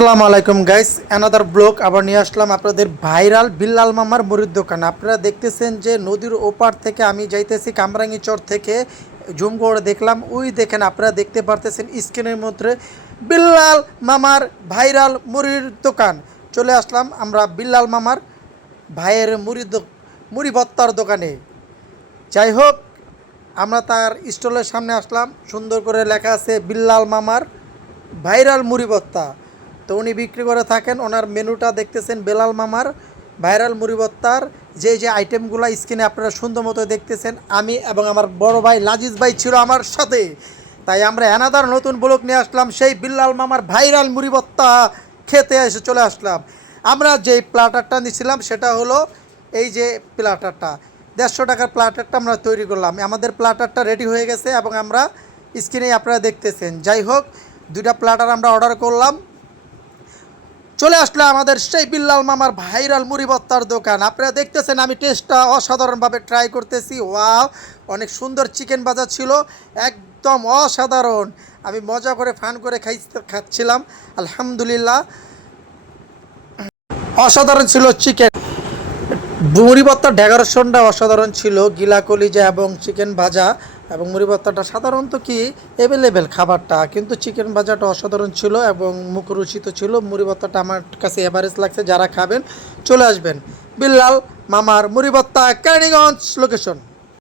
আসসালামু আলাইকুম guys another blog আবার নিয়ে আসলাম আপনাদের ভাইরাল বিল্লাল মামার মুড়ির দোকান। আপনারা দেখতেছেন যে নদীর ওপার থেকে আমি যাইতেছি কামরাঙ্গি চর থেকে, জুম দেখলাম। ওই দেখেন আপনারা দেখতে পারতেছেন স্ক্রিনের মধ্যে বিল্লাল মামার ভাইরাল মুড়ির দোকান। চলে আসলাম আমরা বিল্লাল মামার ভাইয়ের মুড়ি দো- মুড়ি ভত্তার দোকানে। যাই হোক, আমরা তার স্টলের সামনে আসলাম। সুন্দর করে লেখা আছে বিল্লাল মামার ভাইরাল মুড়ি ভত্তা। তো উনি বিক্রি করে থাকেন। ওনার মেনুটা দেখতেছেন বেলাল মামার, ভাইরাল মুড়ি ভত্তার যে যে আইটেমগুলো স্ক্রিনে আপনারা সুন্দর মতো দেখতেছেন, আমি এবং আমার বড় ভাই লাজিজ ভাই ছিল আমার সাথে। তাই আমরা অ্যানাদার নতুন ব্লক নিয়ে আসলাম, সেই বিল্লাল মামার ভাইরাল মুড়ি ভত্তা খেতে এসে চলে আসলাম। আমরা যেই প্লাটারটা নিয়েছিলাম সেটা হলো এই যে প্লাটারটা দেড়শো টাকার প্লাটারটা আমরা তৈরি করলাম। আমাদের প্লাটারটা রেডি হয়ে গেছে এবং আমরা স্ক্রিনে আপনারা দেখতেছেন। যাই হোক, দুইটা প্লাটার আমরা অর্ডার করলাম। চলে আসলো আমাদের সেই বিল্লাল মামার ভাইরাল মুড়ি ভত্তার দোকান। আপনারা দেখতেছেন আমি টেস্টটা অসাধারণভাবে ট্রাই করতেছি। ওয়াও, অনেক সুন্দর চিকেন বাজার ছিল, একদম অসাধারণ। আমি মজা করে ফান করে খাই খাচ্ছিলাম, আলহামদুলিল্লাহ। অসাধারণ ছিল চিকেন মুড়ি ভর্তার সন্ডা অসাধারণ ছিল গিলা কলিজা এবং চিকেন ভাজা। এবং মুড়ি ভর্তাটা সাধারণত কি অ্যাভেলেবেল খাবারটা, কিন্তু চিকেন ভাজাটা অসাধারণ ছিল এবং মুখরুচিত ছিল। মুড়ি ভর্তাটা আমার কাছে এভারেজ লাগছে, যারা খাবেন চলে আসবেন। বিল্লাল মামার মুড়ি ভর্তা কেরানীগঞ্জ লোকেশন